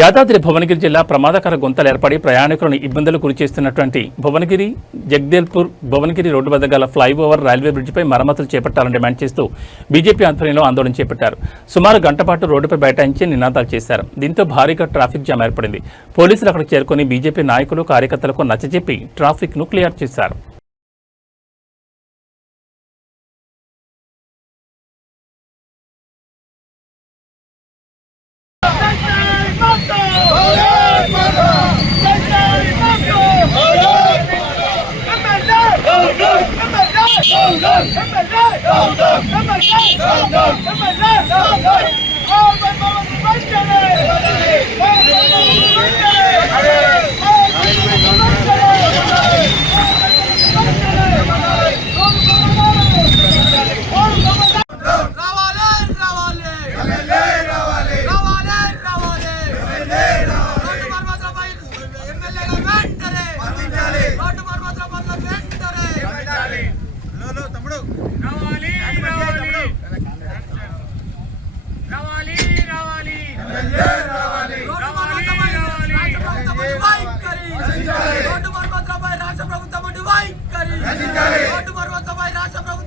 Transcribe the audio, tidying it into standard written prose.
యాదాద్రి భువనగిరి జిల్లా ప్రమాదకర గుంతలు ఏర్పడి ప్రయాణికులను ఇబ్బందులు గురిచేస్తున్నటువంటి భువనగిరి జగదేల్పూర్ భువనగిరి రోడ్డు వద్ద గల ఫ్లైఓవర్ రైల్వే బ్రిడ్జిపై మరమ్మతులు చేపట్టాలని డిమాండ్ చేస్తూ బీజేపీ ఆధ్వర్యంలో ఆందోళన చేపట్టారు. సుమారు గంట పాటు రోడ్డుపై బైఠాయించి నినాదాలు చేశారు. దీంతో భారీగా ట్రాఫిక్ జామ్ ఏర్పడింది. పోలీసులు అక్కడికి చేరుకుని బీజేపీ నాయకులు కార్యకర్తలకు నచ్చజెప్పి ట్రాఫిక్ ను క్లియర్ చేశారు. రాష్ట్ర ప్రభుత్వం